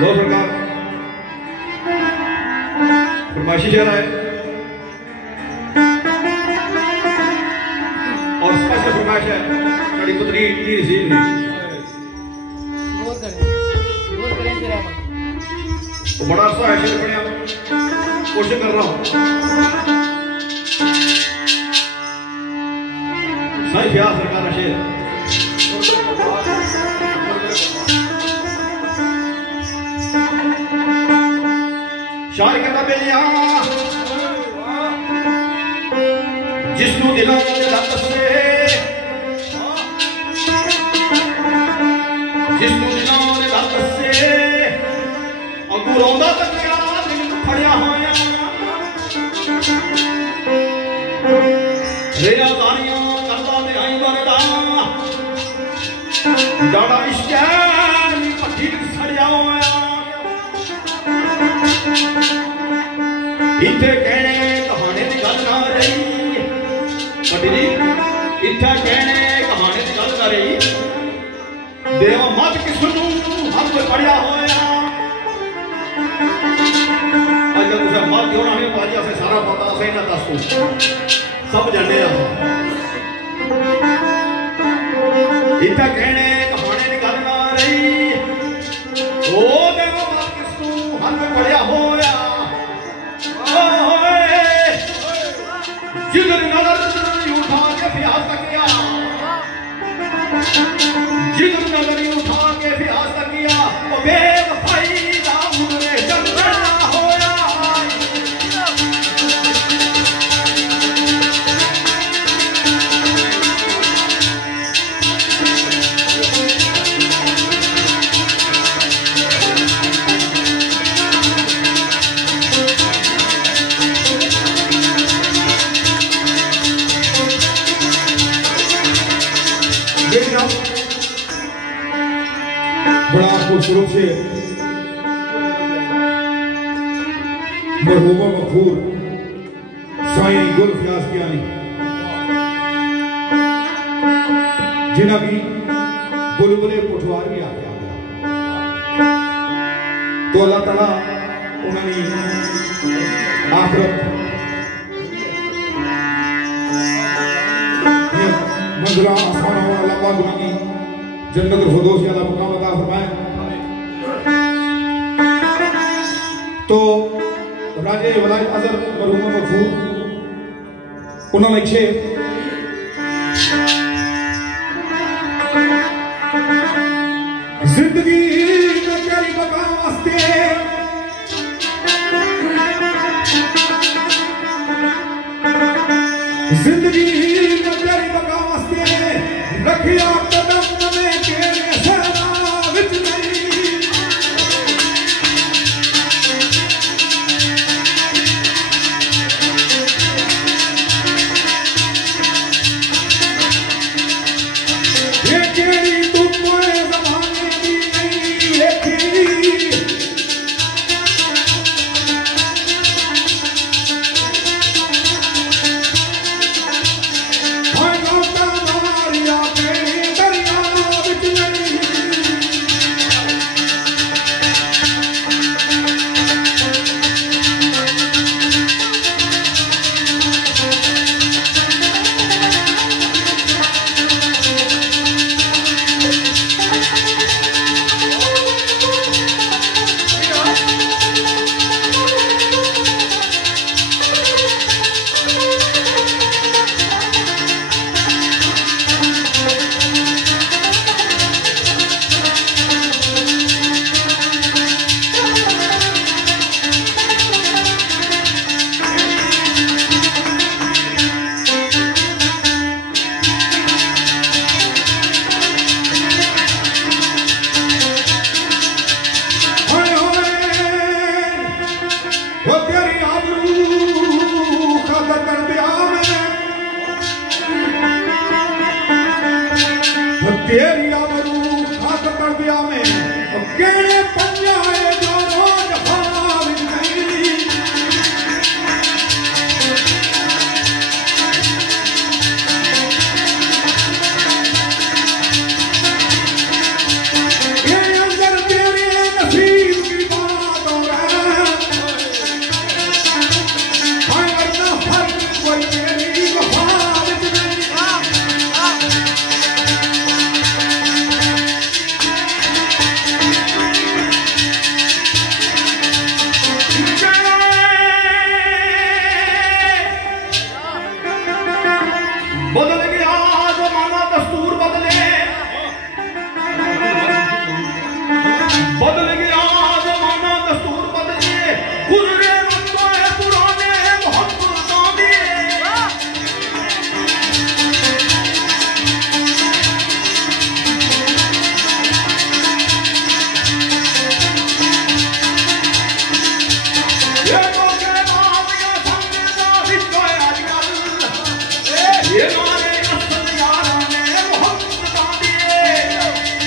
लो सरकार फरमाइशी शेर है और स्पेशल फरमाइश है बड़ी पुत्री की रिसीव नहीं तो बड़ा सा है शेर बढ़िया कोशिश कर रहा हूं सही ख्याल सरकार का शेर शायर कहता बेलिया जिसनू दिलों दे दर्द से जिसनू दिलों दे दर्द से अगू रोंदा तकिया दिल फड़िया होया रेया तारियां करदा ते आई बनदा डाड़ा इश्क नी पट्टी सड़िया होया इत्थे कहने कहानी की गल ना रही पट्टी जी इत्थे कहने कहानी की गल ना रही देव मत किसनू हम कोई पढ़िया होया अगर तुझे मत क्यों ना हमें पाजी से सारा पता सही ना दसो सब जाने इत्थे कहने कहानी की गल ना रही ओ देव मत किसनू हम कोई पढ़िया होया जिधर नजर उठा के प्यास तकिया जिधर नजर उठा के प्यास तकिया वो बेवफाई दा मुरे जंगल होया बड़ा खूबसूरत से मरहूमा मखूर साईं गुल फयाज कियानी जिन्हां की बुलबुले पुठवार भी आ गया तो अल्लाह ताला उन्होंने आखिरत मंजिला आसाना वाला अल्लाह की जन्नत फिरदौस वाला मुकाम अता फरमाए। तो राजे वलायत अजर मरहूम मखफूर उन्होंने छे जिंदगी में तेरी बका वास्ते जिंदगी में तेरी बका वास्ते रखिया कदम में तेरे सरा विच नहीं ये तेरी तू कोई ज़माने की नहीं देखी बदल गया जमाना दस्तूर बदले गुजरे वक्त पुराने मोहब्बतों दे ये तो के बाप या सामने दा विचो आजकल ये मारे असल यारां ने मोहब्बतों दे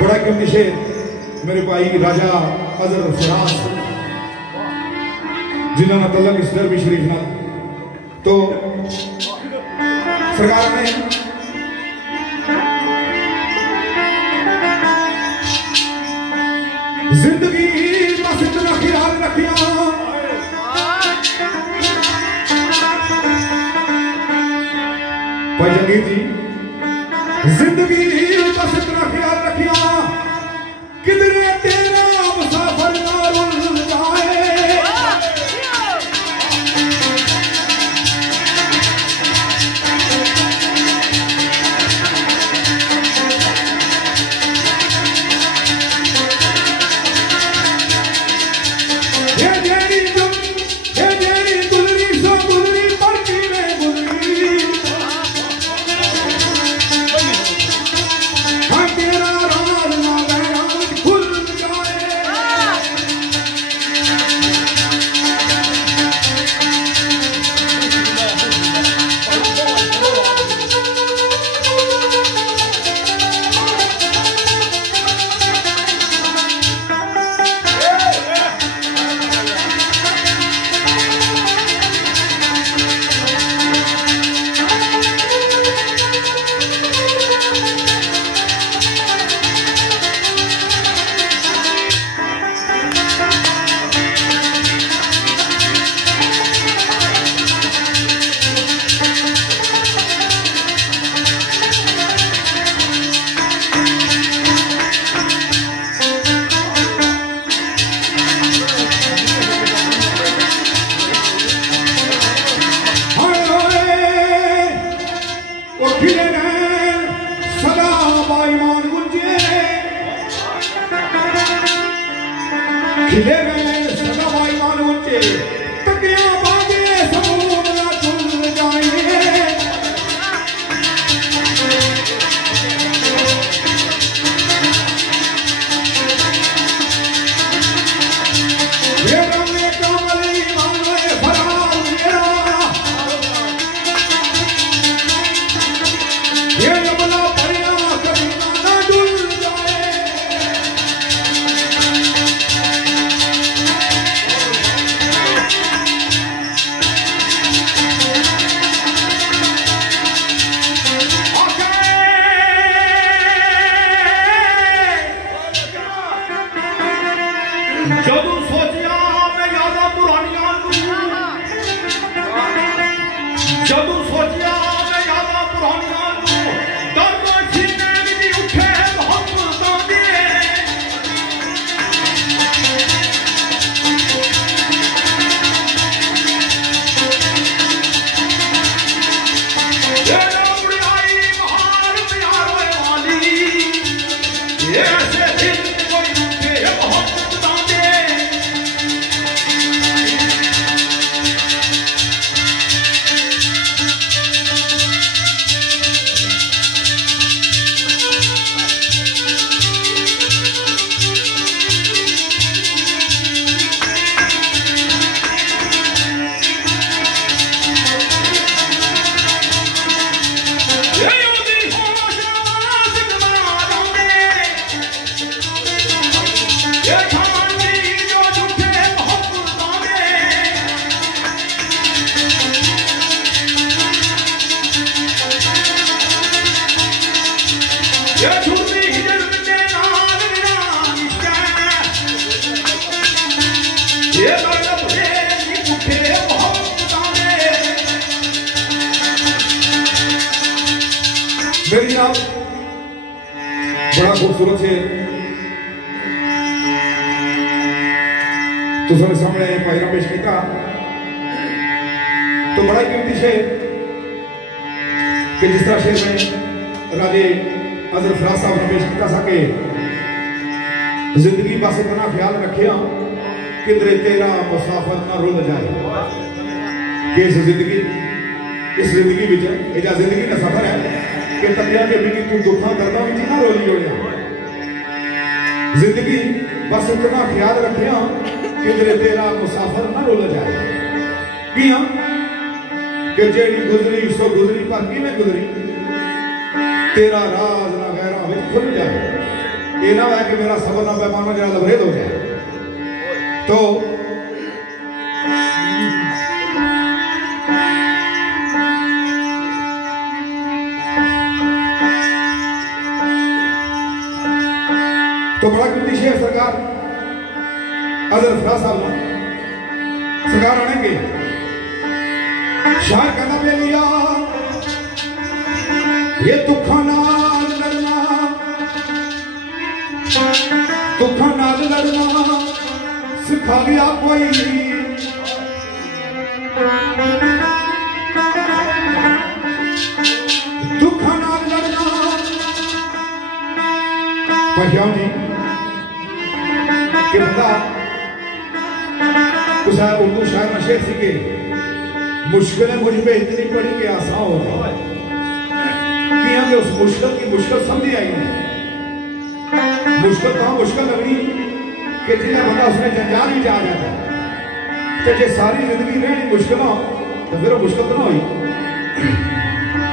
बड़ा कीमती शेर मेरे भाई राजा अजर फराज जिन्होंने तलक इस दरबार शरीफ ना तो सरकार ने जिंदगी बस इतना ख्याल रखिया भाई जंगीर जी जिंदगी बस इतना ख्याल रखिया किधरे तेरा मुसाफिर ना रुल जाए खिले गए सदा भाईमान बच्चे तकिया बागे समूह ना चुन जाएंगे ये रंगे कमली मानवे फरार मेरा ये यमुना परिया कभी ना डुल जाए जदों सोचिया मैं यादा पुरानियां जदों सोचिया मैं यादा पुरानियां दर्द सीने विच उठे मोहब्बतां दे मेरी जनाब बड़ा खूबसूरत है तो सारे सामने पायरा पेश किया तो बड़ा कीमती है कि जिस तरह शेर में राजे अजर फराज साहब ने पेश किया सके जिंदगी पास इतना ख्याल रखे किधरे तेरा मुसाफर ना रुल जाए कि इस जिंदगी एजा जिंदगी का सफर है कि तकिया के बिनी तू दुखा करता भी ना रोली जोड़िया जिंदगी बस इतना ख्याल रखे किधरे तेरा मुसाफर ना रुल जाए किया कि जेड़ी गुजरी सो गुजरी पर किवें गुजरी तेरा राज ना गैरा विच खुल जाए ये ना है कि मेरा सबर ना पैमाना जरा लबरेज हो जाए तो बड़ा कीमती शेर सरकार अजर फराज साहब सरकार आनेंगे शायर कहना पे लिया ये दुखा नाल लड़ना सिखा गया कोई दुखा नाल लड़ना पर जी कि बंदा कुछ उर्दू शायर में शेर सीखे मुश्किलें मुझ पे इतनी पड़ी कि आसान हो गई कि हमें उस मुश्किल की मुश्किल समझी आई नहीं मुश्किल कहाँ मुश्किल लगनी कि जिन्हें बंदा उसने जंजाल ही जा गया था तो जे सारी जिंदगी रहनी मुश्किल हो तो फिर वो मुश्किल तो ना हुई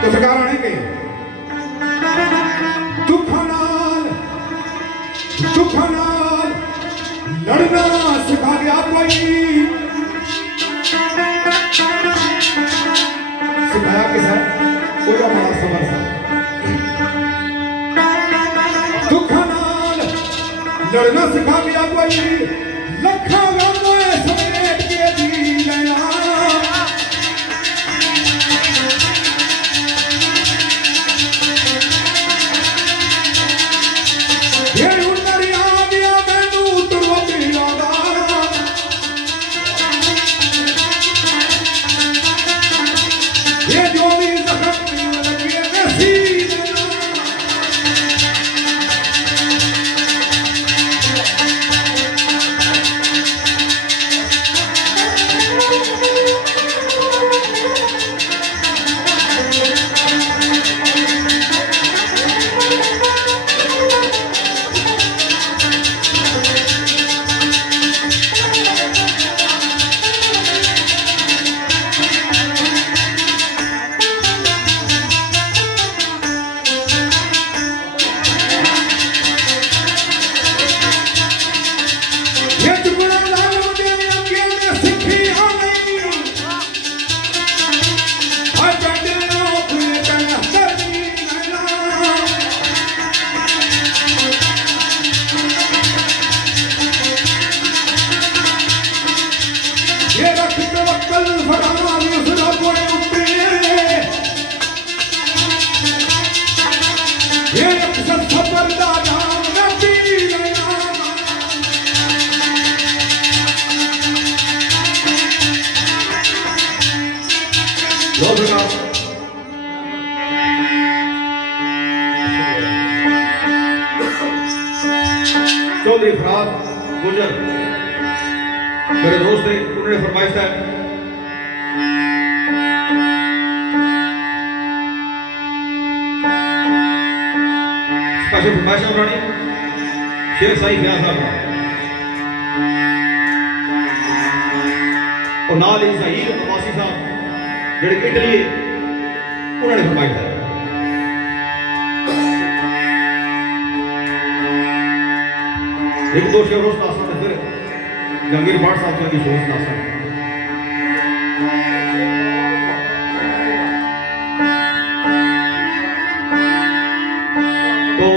तो सरकार आने के दुखा नाल लड़ना सिखा गया कोई सिखाया किस है पूरा बड़ा सबर सा दुखा नाल लड़ना सिखा गया कोई लखा गमों समेट के जी गया चौधरी फराज गुजर मेरे दोस्त थे उन्होंने फरमाइश है स्पेशल फरमाइश बनानी शेर साई ब्याह साहब और नाल ही सहीद अब्बासी साहब जेड़े इटली उन्होंने फरमाइश है एक दो शेर रोज नासा ने फिर जहांगीर भाट साहब की शोज नासा तो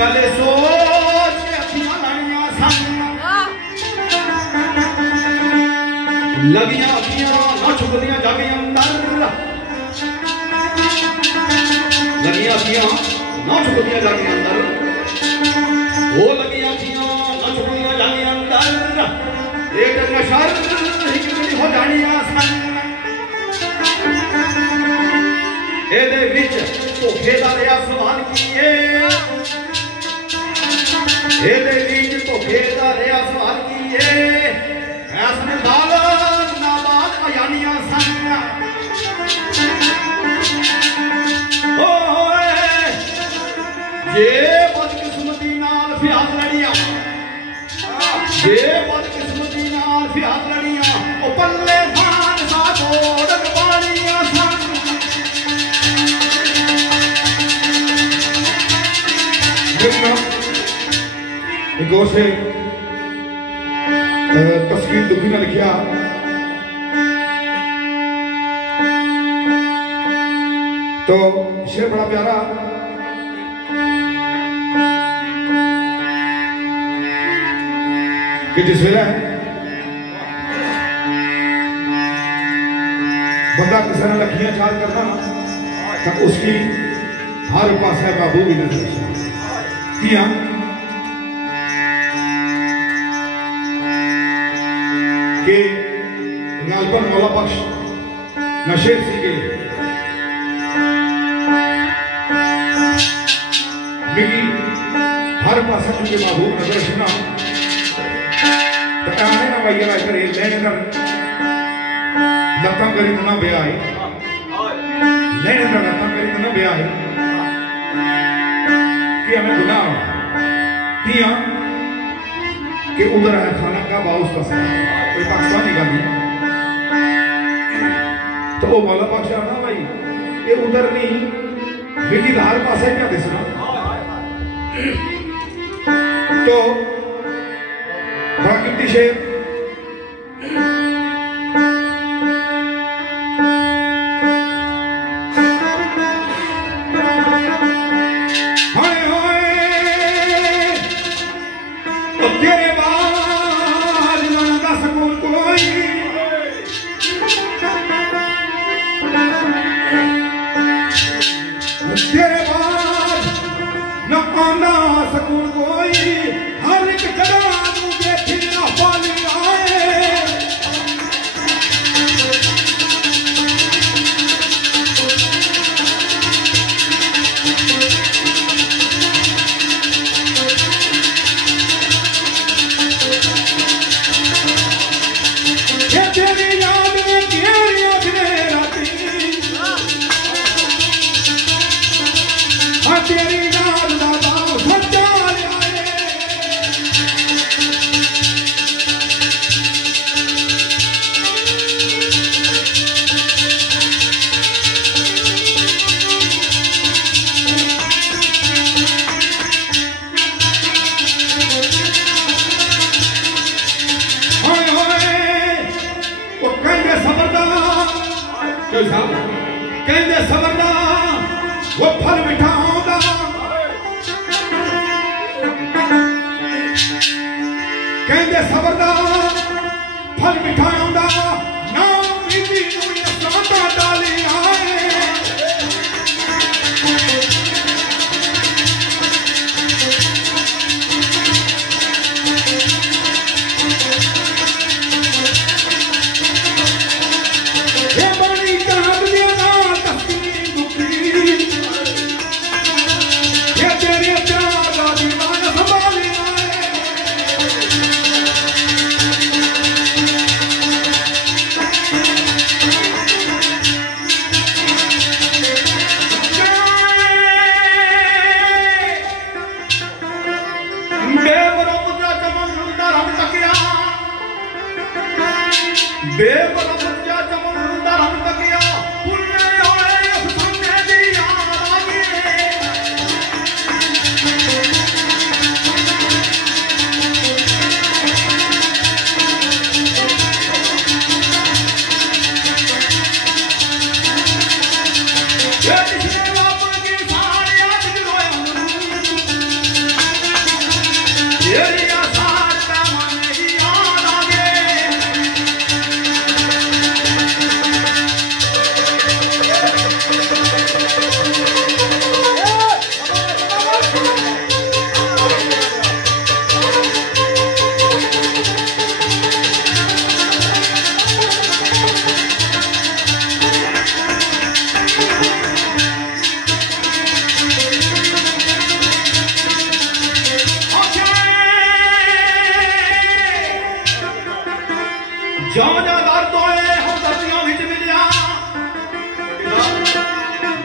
पहले सोच के अखियां लानियां सन लगियां अखियां ना छुपदियां जागे अंदर लगियां अखियां ना छुपदियां जागे अंदर वो लगियां अखियां ना छुपदियां जागे अंदर एक नशर हिकड़ी हो जानियां सन ਇਹਦੇ ਵਿੱਚ ਧੋਖੇ ਦਾ ਰਿਹਾ ਸਵਾਲ ਕੀ ਏ ਇਹਦੇ ਵਿੱਚ ਧੋਖੇ ਦਾ ਰਿਹਾ ਸਵਾਲ ਕੀ ਏ ਐਸਨੇ ਨਾਲ ਨਾਬਾਦ ਆਯਾਨੀਆਂ ਸਨ ਓਏ ਜੇ ਬਦਕਿਸਮਤੀ ਨਾਲ ਫਿਆਦ ਲੜੀਆਂ ਜੇ ਬਦਕਿਸਮਤੀ ਨਾਲ ਫਿਆਦ ਲੜੀਆਂ ਉਹ ਪੱਲੇ ਮਾਨ ਸਾ ਕੋੜ ਕਬਾਣੀਆਂ ਸਨ एक और से तस्वीर दुखी ने लिखा तो शेर बड़ा प्यारा कि जिस वेला बंदा किसी ने लखियां चाल करता तो उसकी हर पास बाबू भी नजर किया कि गालपन मौला बख्श नशे सीखे मिगी हर पासा चुके महबूब नजर सुना तो आने ना भैया करे लेने ना लता करी ना ब्याह है लेने ना लता करी ना ब्याह है कि हमें गुनाह किया कि उधर है खाना का बाउस का कोई पाकिस्तानी गाली तो वो मौला बख्श ना भाई ये उधर नहीं मिली धार पास है क्या दिसना तो बड़ा कीमती शेर कहते सबरदा वो फल मिठा होगा कहते सबरदा फल मिठा होगा ना बीती साता डाली आए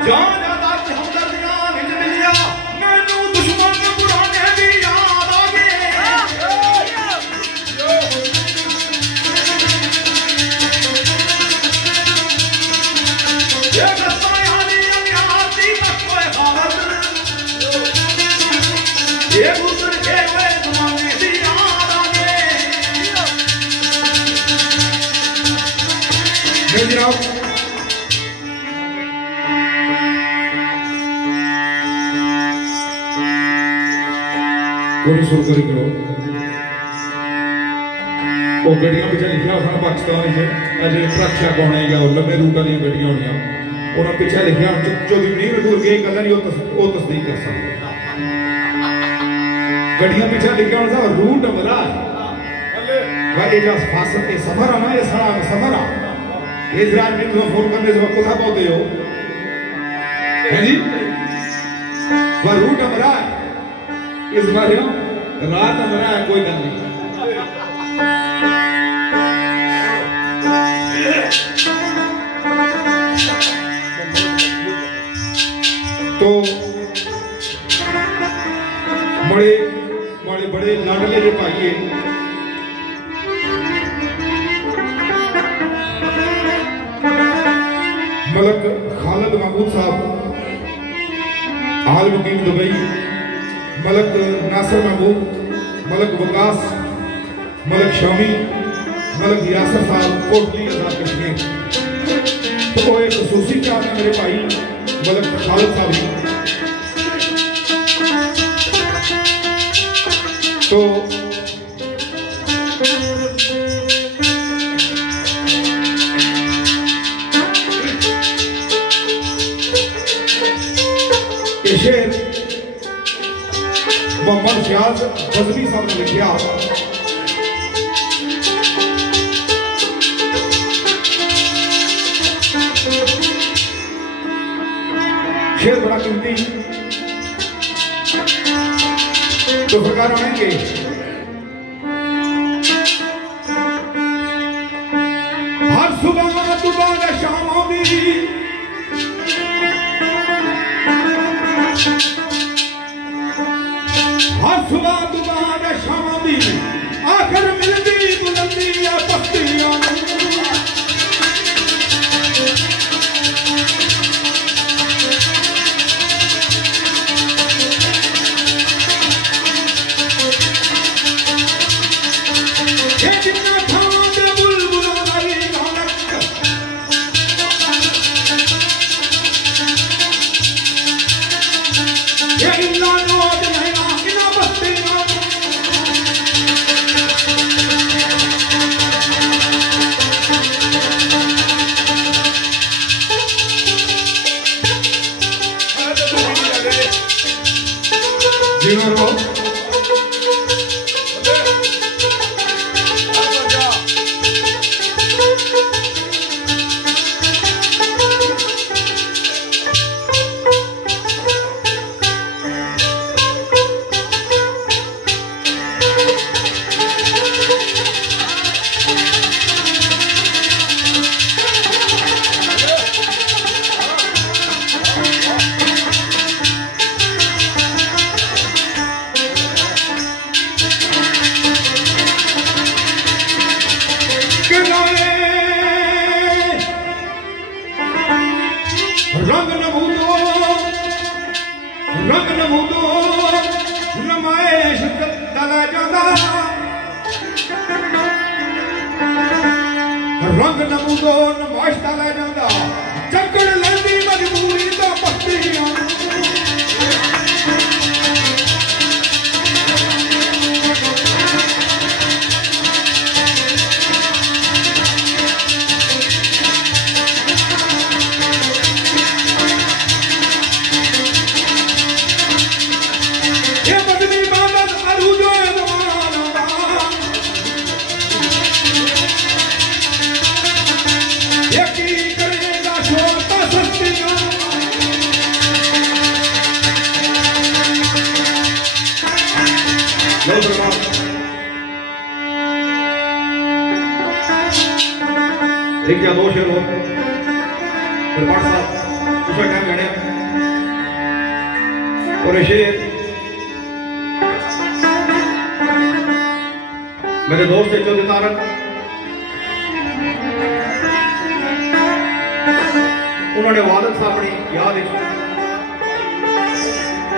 जान ज्यादा हमदर्दियां विच मिलिया मैनू दुश्मन पुराने भी याद आ गए ये गस्तां दी अनियार दी तकोए हालत ये गुजर के हुए जमाने दी याद आ गए जनाब शुरू करो वो गड्डियां पिछले लिखा था पाकिस्तान अजे ट्रक शक होने या लंबे रूट वाली गड्डियां होनी उन्होंने पिछले लिखा चौधरी नहीं दूर गए गल नहीं वो तस्दीक कर सकते गड्डियां पिछले लिखा होना था रूट अमरा ये जो फासल ये सफर है ना ये सारा सफर है इजराइल में तुम फोन करने से वक्त था पाते हो है जी वह रूट अमरा है इस बार रात हमारा है कोई गल नहीं तो बड़े बड़े बड़े लाडले जो भाई मलक खालिद महमूद साहब आल मुकीम दुबई मलक नासिर महबूब मलक वकास मलक शामी मलक यासर साहब कोटली आजाद कश्मीर तो वो एक खसूसी चाह है मेरे भाई मलक खालिद साहब तो ये शेर मोहम्मद फयाज गजनी साहब ने लिखा शेर बड़ा कीमती तो सरकार आएंगे हर सुबह दोबारा शाम आवी हर सुबह दोबारा शाम दी आखिर मिलती बुलंदी या पस्तियां रंग नमूदो नमाश्ता ले जांदा चक्कर लेंदी मजबूरी तो पत्तियां ये बदली बाबत अरूजो एक या दो शेर हो फिर पाठ साहब दूसरा टाइम लेने और शेर मेरे दोस्त से चौधरी तारक उन्होंने वालिद साहब अपनी याद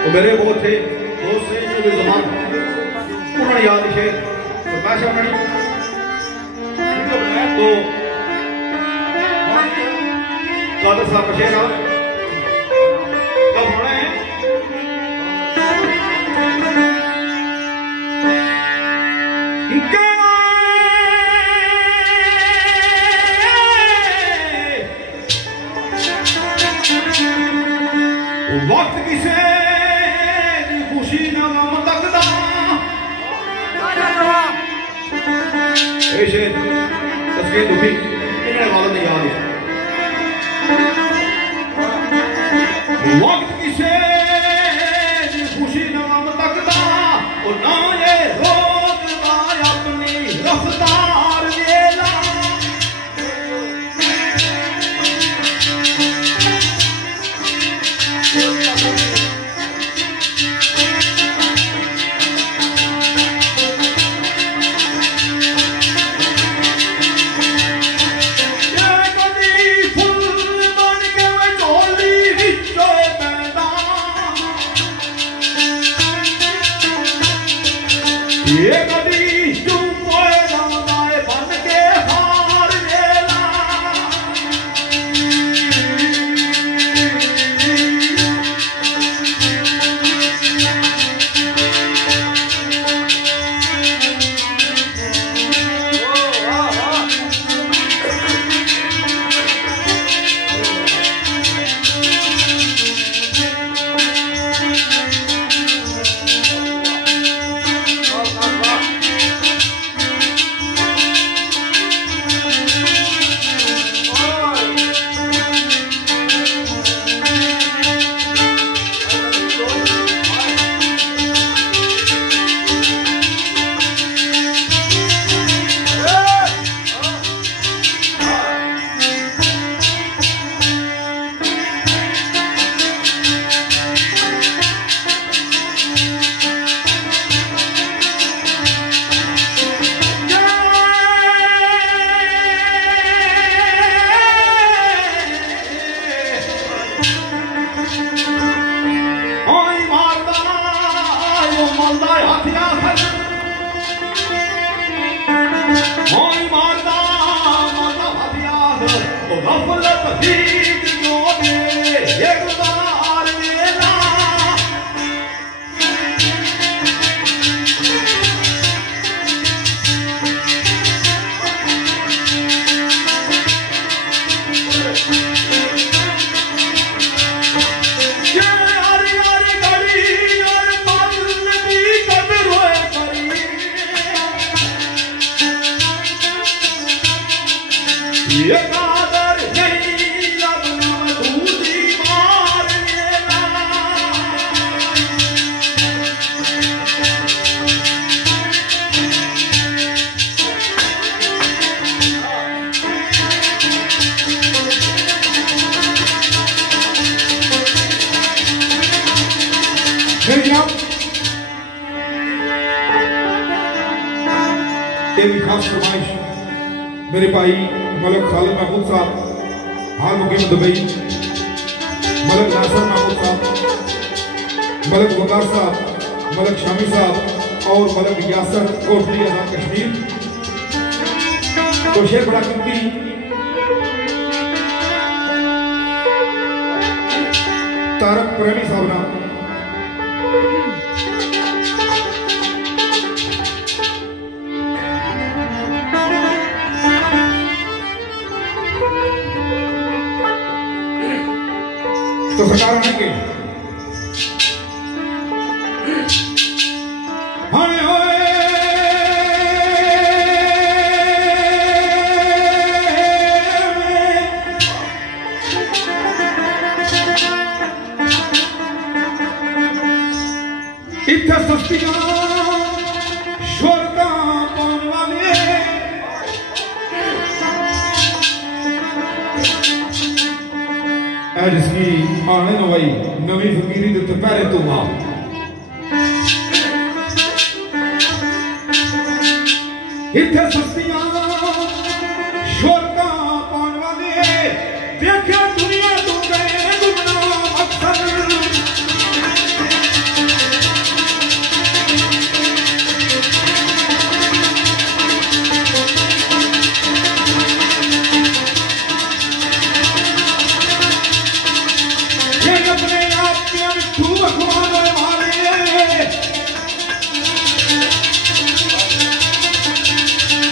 तो मेरे बहुत थे दोस्त थे चौधरी जमान उन्होंने याद शेर प्रकाशा बनी तो कादर साहब का शेर कब होना है वक्त किसे खुशी ना तकदा तस्वीर दुखी इन्हें वाला नहीं याद है वक्त किसे खुशी ना तकदा और ना ये रोकदा अपनी रफ्तार वेला ये कभी तुम कोई दाए बन के हार लेला मेरे भाई मलक खालिद महमूद साहब हाल मुकीम दुबई, मलक नासर महमूद साहब, मलक वकार साहब, मलक शामी साहब और मलक यासर कोटली आजाद कश्मीर। तो शेर बड़ा कीमती तारक प्रेमी साहब ना तो सरकार आएंगे इतने सस्तियां शोरता पाने वाले जिसकी आने नवाई नवी फकीरी दे पहले तू आ इत्थे सस्तियां शोरता पान वाले देखिया दुनिया तू गए गुमना मकसद अपने आप के मिठू अखबार वाले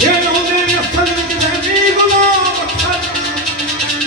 ये लोगे असल में रहने गुलाम अक्सर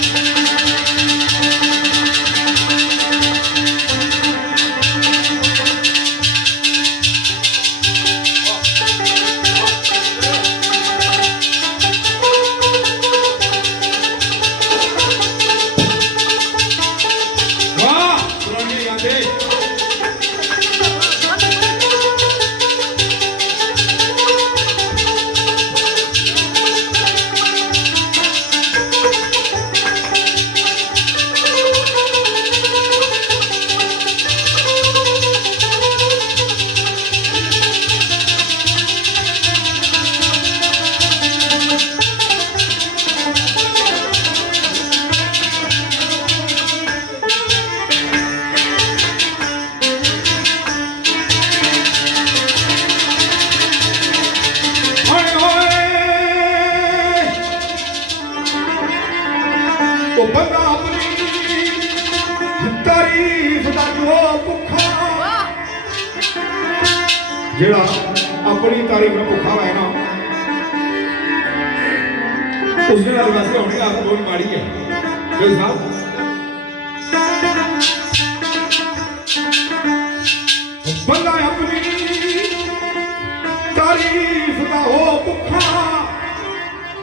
बंदा अपनी तारीफ दा जो भुखा जेड़ा अपनी तारीफ में भुखा है ना उसने नाल वैसे होने आप बहुत माड़ी है जो साहब बंदा अपनी तारीफ दा हो भुखा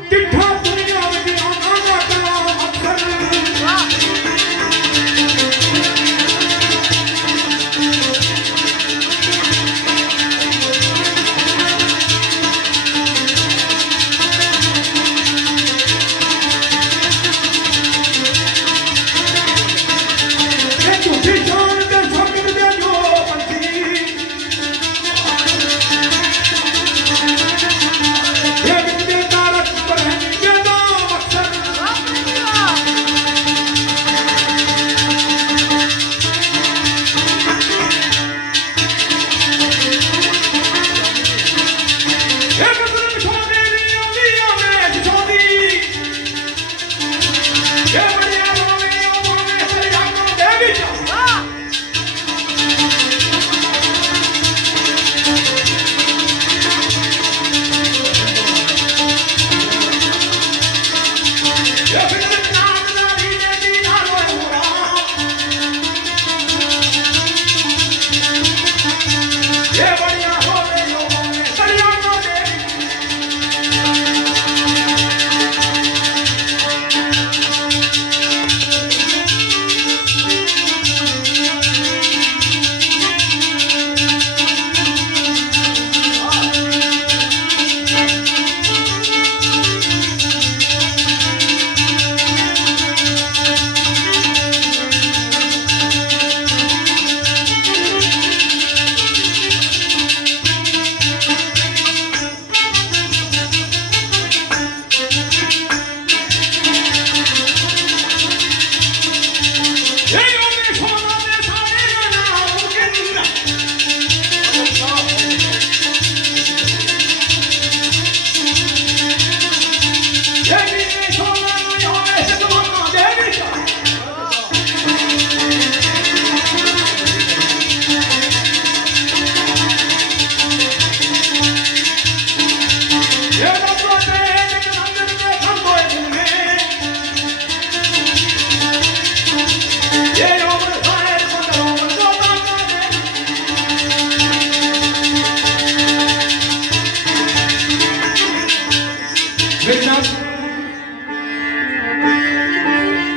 किठा दुनिया में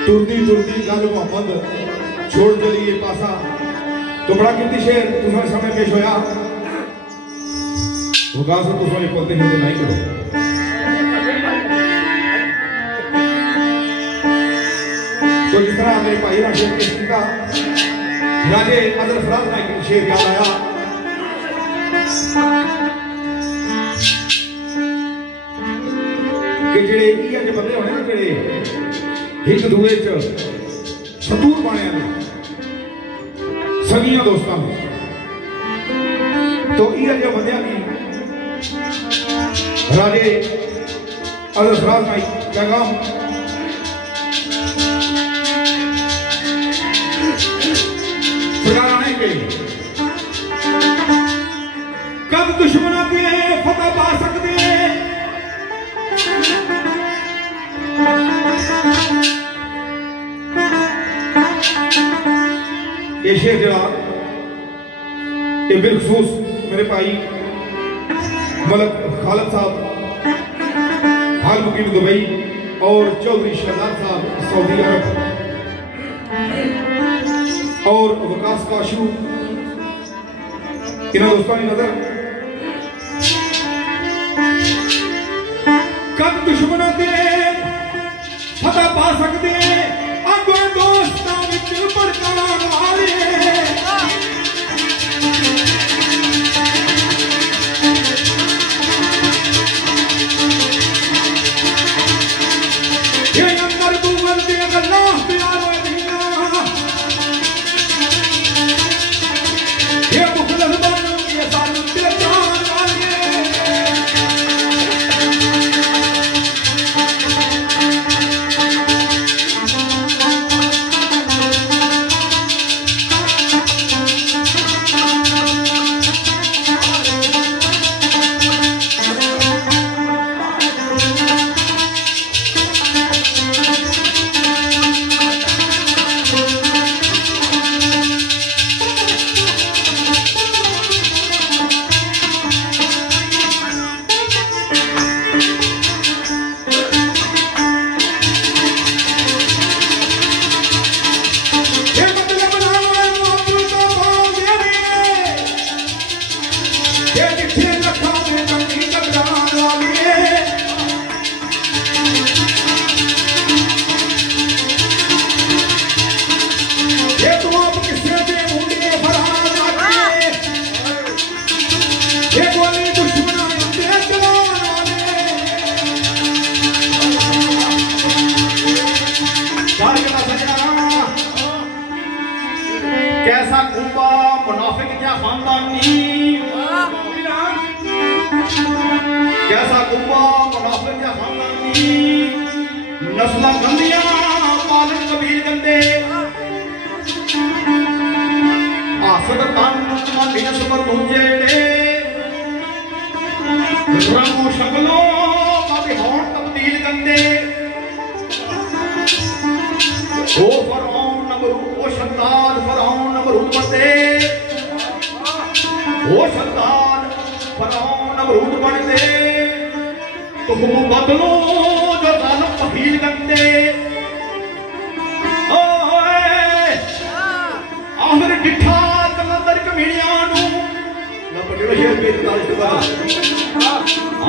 तुरदी तुरदी गल मोहम्मद छोड़ चलिए पासा तो बड़ा कीमती शेर तुम्हारे सामने पेश होया वो गा सो तुम्हारे बोलते हैं तो नहीं करो तो जिस तरह मेरे भाई का शेर पेश किया। राजे अदल फराज का एक शेर याद आया कि जेड़े इ'यै जे बंदे होने ना जेड़े एक दूए च सतूर बने सगियां दोस्तां में, तो इ'यै जे बंदियां की राजे अदल फराज का एक पैगाम सरकार के कब दुश्मनों के फतह पा सकते हैं। ये शेर जरा ये बिलखसूस मेरे भाई मलक खालिद साहब हाल मुकीम दुबई और चौधरी शहजाद साहब सऊदी अरब और वकास काशू इन्होंने दोस्तों की नजर कब दुश्मनों के फतह पा सकते अगो दोस्तों विच भड़काने वाले ये अंदर गूगल दे गल्लां प्यार होए ये मुखलस बनो ये सानू दिल जान वाले कैसा कुंबा मुनाफिक क्या खानदानी कैसा कुंबा मुनाफिक क्या खानदानी नस्ल गंदियां पालन कबीर गंदे आसद तन माली नस्बर तुझेड़े रंगो शक्लों बाबे हों तब्दील गंदे ओ फरौन नमरूद ओ शद्दाद फरौन नमरूद बने ओ शद्दाद फरौन नमरूद बनते तुम बदलो जो जालिम फकीर गंदे आखिर डिठा कलंदर कमीनियां नू ना बड़े शेर बेदार दुआ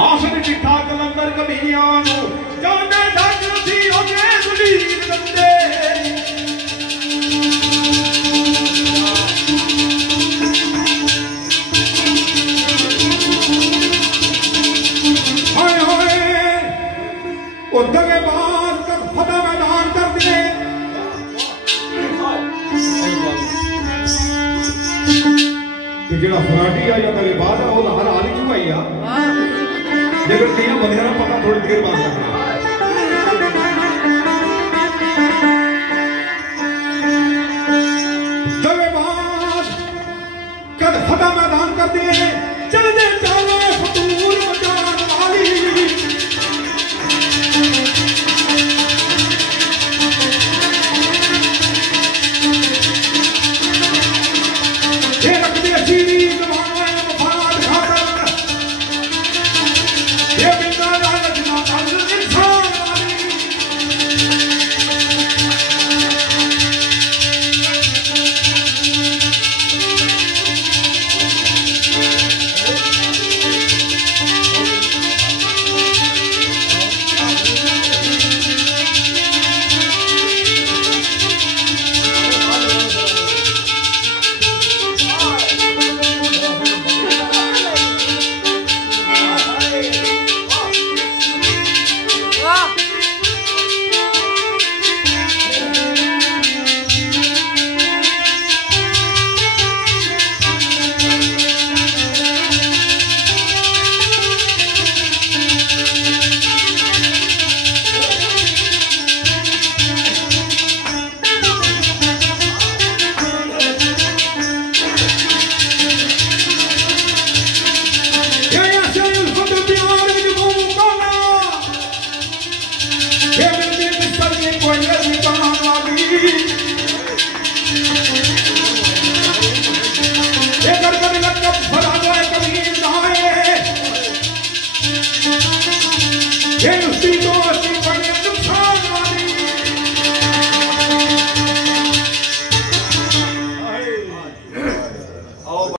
आखिर डिठा कलंदर कमीनियां नू जाने ढक सी ओगे दुलील गंदे दगेबाज तक फतह मैदान कर दिए जो फराटी आ या दगेबाज है वो हर हाल ही चुकाई आ लेकिन कई बंदे का पता थोड़ी देर बाद लगना दगेबाज कद फतह मैदान कर दिए चल दे चाले फतूर मचान वाली ये उसी को